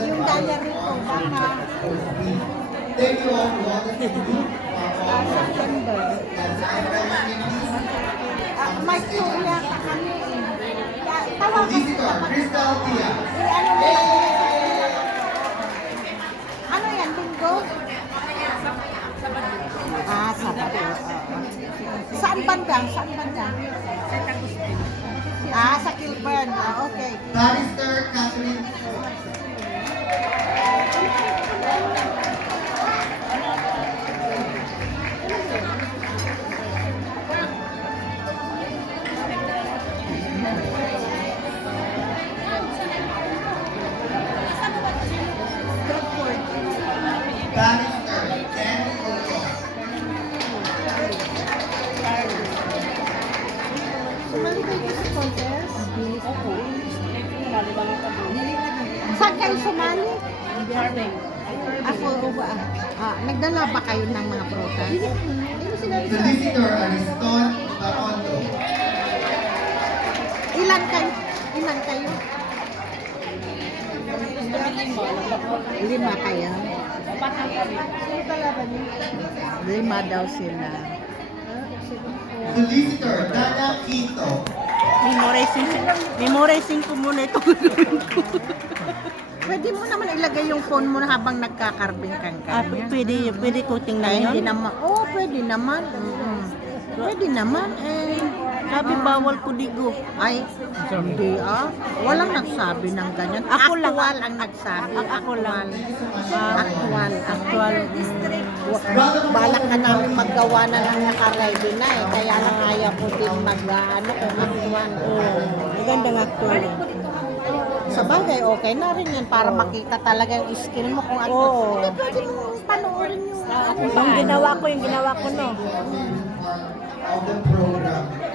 Yung diary ko, baka Thank you all for all that you do. September. May tour yata kami eh. Tawagan ko Visitor, Crystal Tia. ano mo lang yan? Ano yan, linggo? Sabado. Saan banda? Saan banda? Sa Kilburn. Okay. Barrister Catherine. Barrister Ken Oco. Sumali kayo sa contest? Saan kayo sumali? Ako ba? Nagdala ba kayo ng mga prutas? Solicitor Ariston Bacondo. Ilan kayo? Ilan kayo? 5 kayo? Sino kalaban niyo? 5 daw sila. Solicitor Dana Quito. Memorizing ko muna ito gagawin ko. Pwede mo naman ilagay yung phone mo habang nagkakarbing kang kanya. Pwede ko Ay, tingnan hindi yun. naman. Oo, pwede naman. Pwede naman. Sabi bawal ko digo. Ay, hindi walang nagsabi ng ganyan. Ako lang. Actual ang nagsabi. Ako lang. Actual. Balak na namin maggawa na ng naka-ready na eh. Kaya lang ayaw ko din mag-ano kung actual. Magandang actual. Sa bagay, okay na rin yan para makita talaga yung skill mo kung ano. Oo. Hindi pwede mong panoorin yung Yung ginawa ko no. Of the program.